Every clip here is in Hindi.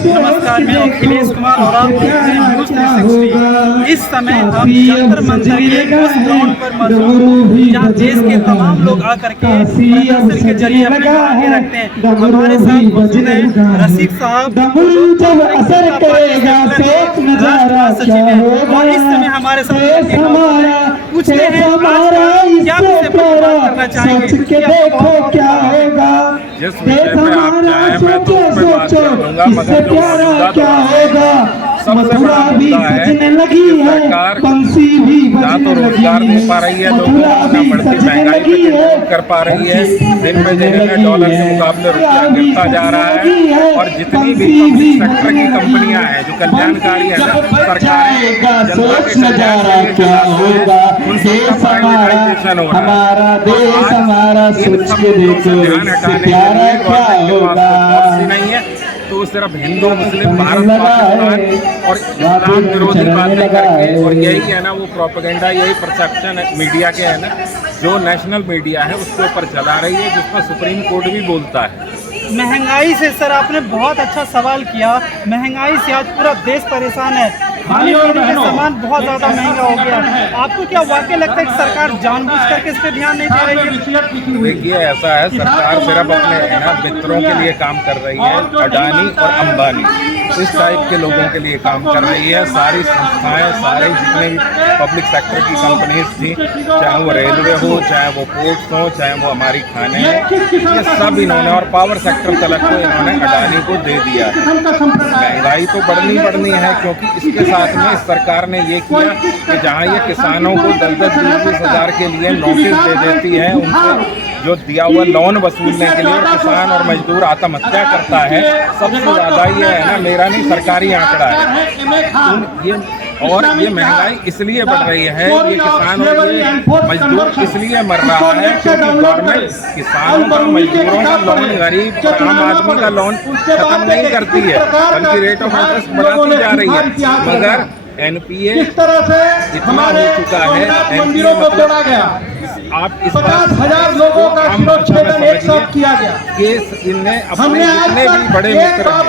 नमस्कार, मैं अखिलेश कुमार और आप देख रहे हैं न्यूज़ 360। इस समय हम जंतर मंतर के उस ग्राउंड पर मौजूद हूँ जहाँ देश के तमाम लोग आकर के प्रदर्शन के जरिए अपनी मांगे रखते हैं। हमारे साथ मौजूद हैं रशीद साहब, राष्ट्रपाल सचिव हैं, और इस समय हमारे साथ पूछते हैं आज क्या विषय पर बात करना चाहेंगे। जिस विषय पे आप चाहें मैं तो उस पर बात कर दूंगा, मगर जो मौजूदा सबसे बड़ा मुद्दा है कि सरकार ना तो रोजगार दे पा रही है लोगों को, ना बढ़ती महंगाई पे कंट्रोल कर पा रही है। दिन पे दिन डॉलर के मुकाबले रुपया गिरता जा रहा है, और जितनी भी पब्लिक सेक्टर की कंपनियां हैं जो कल्याणकारी है ना, सरकारें जनता के कल्याण के लिए चलाती हैं, उन सबका प्राइवेटाइजेशन हो रहा है। इन सब मुद्दों से ध्यान हटाने के लिए गवर्नमेंट के पास पॉलिसी नहीं है, तो सिर्फ हिंदू मुस्लिम भारत पाकिस्तान और इस्लाम विरोधी बातें करके, और यही है ना वो प्रोपेगेंडा, यही परसेप्शन है मीडिया के है ना, जो नेशनल मीडिया है उसके ऊपर चला रही है, जिसमें सुप्रीम कोर्ट भी बोलता है। महंगाई से सर आपने बहुत अच्छा सवाल किया। महंगाई से आज पूरा देश परेशान है, खाने पीने का सामान बहुत ज़्यादा महंगा हो गया है। आपको क्या वाकई लगता है कि सरकार जानबूझ करके इस पर ध्यान नहीं दे रही है? देखिए ऐसा है, सरकार सिर्फ अपने मित्रों के लिए काम कर रही है, अडानी और अंबानी इस टाइप के लोगों के लिए काम कर रही है। सारी संस्थाएं, सारे जितने भी पब्लिक सेक्टर की कंपनीज थी, चाहे वो रेलवे हो, चाहे वो पोर्ट्स हो, चाहे वो हमारी खाने हैं, ये सब इन्होंने, और पावर सेक्टर तलक को इन्होंने अडानी को दे दिया है। महंगाई तो बढ़नी है, क्योंकि इसके साथ में सरकार ने ये किया कि जहाँ ये किसानों को 10-20 हज़ार के लिए नोटिस दे देती है, उनको जो दिया हुआ लोन वसूलने के लिए, और किसान और मजदूर आत्महत्या करता है, सबसे ज़्यादा ये है ना, मेरा नहीं सरकारी आंकड़ा है। और ये महंगाई इसलिए बढ़ रही है, ये किसान और ये मजदूर इसलिए मर रहा है क्योंकि गवर्नमेंट किसानों का, मजदूरों का लोन, गरीब और आम आदमी का लोन खत्म नहीं करती है, बल्कि रेट ऑफ इंटरेस्ट बढ़ाती जा रही है। मगर एनपीए इतना हो चुका है, एनपीए को तोड़ा गया, आप इस 50,000 लोगों का शिरोच्छेदन एक साथ किया गया। केस इनने अपने जितने भी बड़े मित्र हैं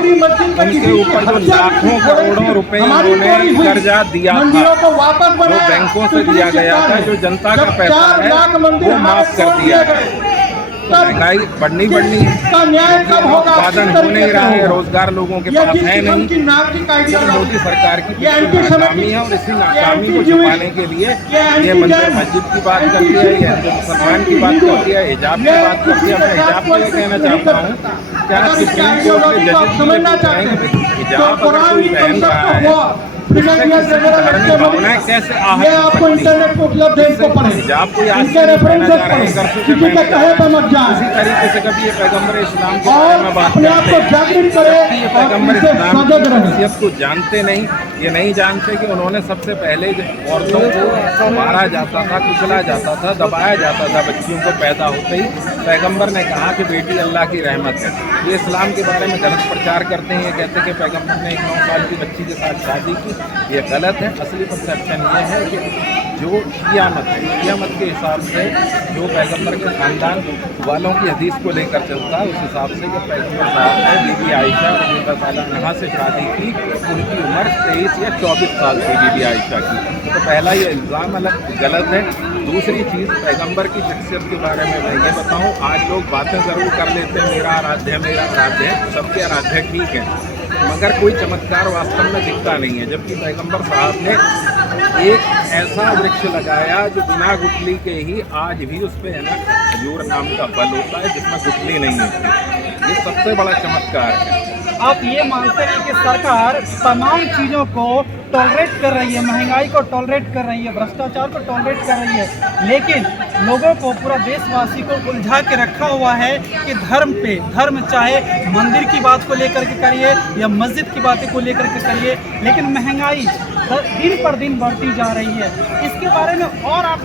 उनके ऊपर जो लाखों करोड़ों रुपए इन्होंने कर्जा दिया था, जो बैंकों से दिया गया था, जो जनता का पैसा है वो माफ कर दिया है। महंगाई बढ़नी उत्पादन हो नहीं रहा है, रोजगार लोगों के पास है नहीं। मोदी सरकार की नाकामी है, और इसी नाकामी को छुपाने के लिए ये मंदिर मस्जिद की बात करती है, ये मुसलमान की बात करती है, हिजाब की बात करती है। मैं हिजाब को ये कहना चाहता हूँ, क्या सुप्रीम कोर्ट के जजेस हिजाब अगर कोई पहन रहा है भावनाएं कैसे आहत हो सकती है? हिजाब कोई आज से पहना जा रहा है, इसी तरीके से कभी ये पैगम्बर इस्लाम के बारे में बात करते हैं, ये पैगम्बर इस्लाम की शख्सियत को जानते नहीं, ये नहीं जानते कि उन्होंने सबसे पहले औरतों को मारा जाता था, कुचला जाता था, दबाया जाता था, बच्चियों को पैदा होते ही पैगम्बर ने कहा कि बेटी अल्लाह की रहमत है। ये इस्लाम के बारे में गलत प्रचार करते हैं, ये कहते हैं कि पैगम्बर ने एक 9 साल की बच्ची के साथ शादी की, ये गलत है। असली परसेप्शन ये है कि जो क़ियामत है, क़ियामत के हिसाब से जो पैगम्बर के ख़ानदान वालों की हदीस को लेकर चलता है, उस हिसाब से जब पैगम्बर साहब ने बीबी आयशा रज़ियल्लाहु से शादी की, उनकी उम्र 23 या 24 साल थी बीबी आयशा की। तो पहला ये इल्ज़ाम गलत है। दूसरी चीज़, पैगम्बर की शख्सियत के बारे में मैं ये बताऊँ, आज लोग बातें ज़रूर कर लेते हैं, मेरा आराध्य है, सबके आराध्य ठीक है, मगर कोई चमत्कार वास्तव में दिखता नहीं है। जबकि पैगम्बर साहब ने एक ऐसा वृक्ष लगाया जो बिना गुठली के ही आज भी उस पर है ना खजूर नाम का फल होता है, जिसमें गुठली नहीं होती। ये सबसे बड़ा चमत्कार है। आप ये मानते हैं कि सरकार तमाम चीज़ों को टॉलरेट कर रही है, महंगाई को टॉलरेट कर रही है, भ्रष्टाचार को टॉलरेट कर रही है, लेकिन लोगों को, पूरा देशवासी को उलझा के रखा हुआ है कि धर्म चाहे मंदिर की बात को लेकर के करिए या मस्जिद की बातें को लेकर के करिए, लेकिन महंगाई दिन पर दिन बढ़ती जा रही है। इसके बारे में और आप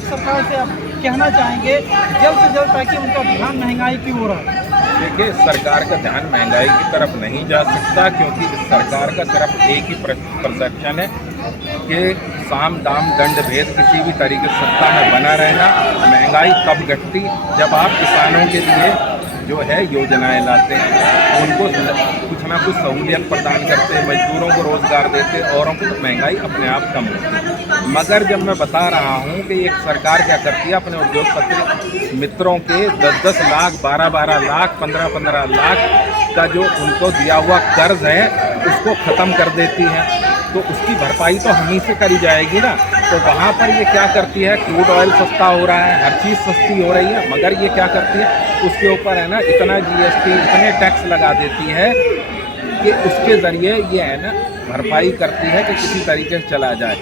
सरकार से आप कहना चाहेंगे जल्द से जल्द, ताकि उनका ध्यान महंगाई की ओर आए? देखिए, सरकार का ध्यान महंगाई की तरफ नहीं जा सकता, क्योंकि इस सरकार का सिर्फ एक ही परसेप्शन है कि साम दाम दंड भेद किसी भी तरीके से सत्ता में बना रहना। महंगाई कब घटती? जब आप किसानों के लिए जो है योजनाएं लाते हैं, उनको कुछ ना कुछ सहूलियत प्रदान करते हैं, मजदूरों को रोजगार देते हैं, औरों को तो महंगाई अपने आप कम होती है। मगर जब मैं बता रहा हूँ कि एक सरकार क्या करती है, अपने उद्योगपति मित्रों के 10-10 लाख, 12-12 लाख, 15-15 लाख का जो उनको दिया हुआ कर्ज है उसको ख़त्म कर देती है, तो उसकी भरपाई तो हम ही से करी जाएगी ना। तो वहाँ पर ये क्या करती है, क्रूड ऑयल सस्ता हो रहा है, हर चीज़ सस्ती हो रही है, मगर ये क्या करती है, उसके ऊपर है ना इतना GST, इतने टैक्स लगा देती है कि उसके ज़रिए ये है ना भरपाई करती है कि किसी तरीके से चला जाए।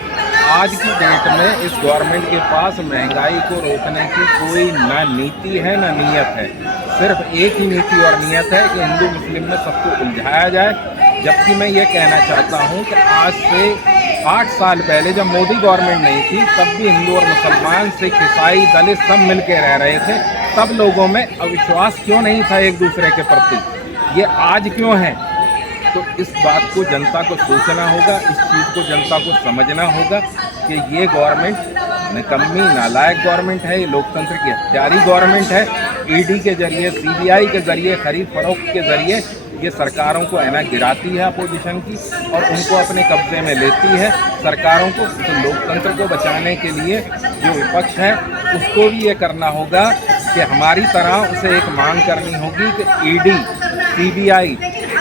आज की डेट में इस गवर्नमेंट के पास महंगाई को रोकने की कोई ना नीति है ना नीयत है, सिर्फ एक ही नीति और नीयत है कि हिंदू मुस्लिम में सबको उलझाया जाए। जबकि मैं ये कहना चाहता हूँ कि आज से 8 साल पहले जब मोदी गवर्नमेंट नहीं थी, तब भी हिंदू और मुसलमान, सिख, ईसाई, दलित सब मिल के रह रहे थे, तब लोगों में अविश्वास क्यों नहीं था एक दूसरे के प्रति, ये आज क्यों है? तो इस बात को जनता को सोचना होगा, इस चीज़ को जनता को समझना होगा कि ये गवर्नमेंट निकम्मी नालायक गवर्नमेंट है, ये लोकतंत्र की हत्यारी गवर्नमेंट है। ED के जरिए, CBI के जरिए, खरीद फरोख्त के जरिए ये सरकारों को है ना गिराती है अपोजिशन की, और उनको अपने कब्जे में लेती है सरकारों को। तो लोकतंत्र को बचाने के लिए जो विपक्ष है उसको भी ये करना होगा कि हमारी तरह उसे एक मांग करनी होगी कि ED, CBI,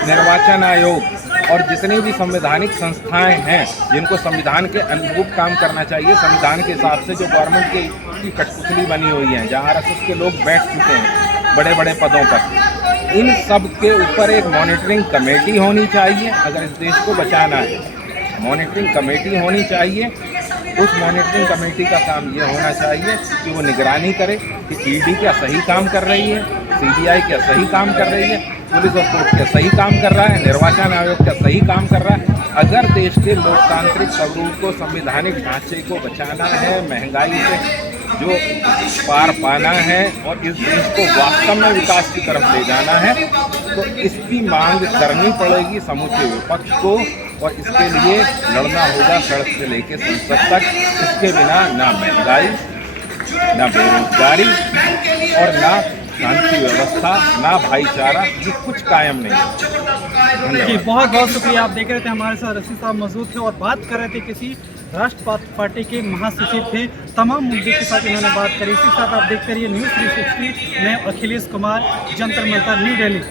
निर्वाचन आयोग और जितनी भी संवैधानिक संस्थाएं हैं जिनको संविधान के अनुरूप काम करना चाहिए, संविधान के हिसाब से जो गवर्नमेंट की कठपुतली बनी हुई है, जहाँ RSS के लोग बैठ चुके हैं बड़े बड़े पदों पर, इन सब के ऊपर एक मॉनिटरिंग कमेटी होनी चाहिए। अगर इस देश को बचाना है, मॉनिटरिंग कमेटी होनी चाहिए। उस मॉनिटरिंग कमेटी का काम ये होना चाहिए कि वो निगरानी करे कि ED क्या सही काम कर रही है, CBI क्या सही काम कर रही है, पुलिस और कोर्ट क्या सही काम कर रहा है, निर्वाचन आयोग क्या सही काम कर रहा है। अगर देश के लोकतांत्रिक स्वरूप को, संवैधानिक ढांचे को बचाना है, महंगाई से जो पार पाना है और इस देश को वास्तव में विकास की तरफ ले जाना है, तो इसकी मांग करनी पड़ेगी समूचे विपक्ष को, और इसके लिए लड़ना होगा सड़क से लेकर संसद तक। इसके बिना ना महंगाई, ना बेरोजगारी और ना शांति व्यवस्था, ना भाईचारा, ये कुछ कायम नहीं है। जी बहुत बहुत शुक्रिया। आप देख रहे थे हमारे साथ रशीद साहब मौजूद थे और बात कर रहे थे किसी राष्ट्र पार्टी के महासचिव थे। तमाम मुद्दे के साथ इन्होंने बात करी। इसी के साथ आप देखते रहिए News 360। मैं अखिलेश कुमार, जंतर मंतर, न्यू दिल्ली।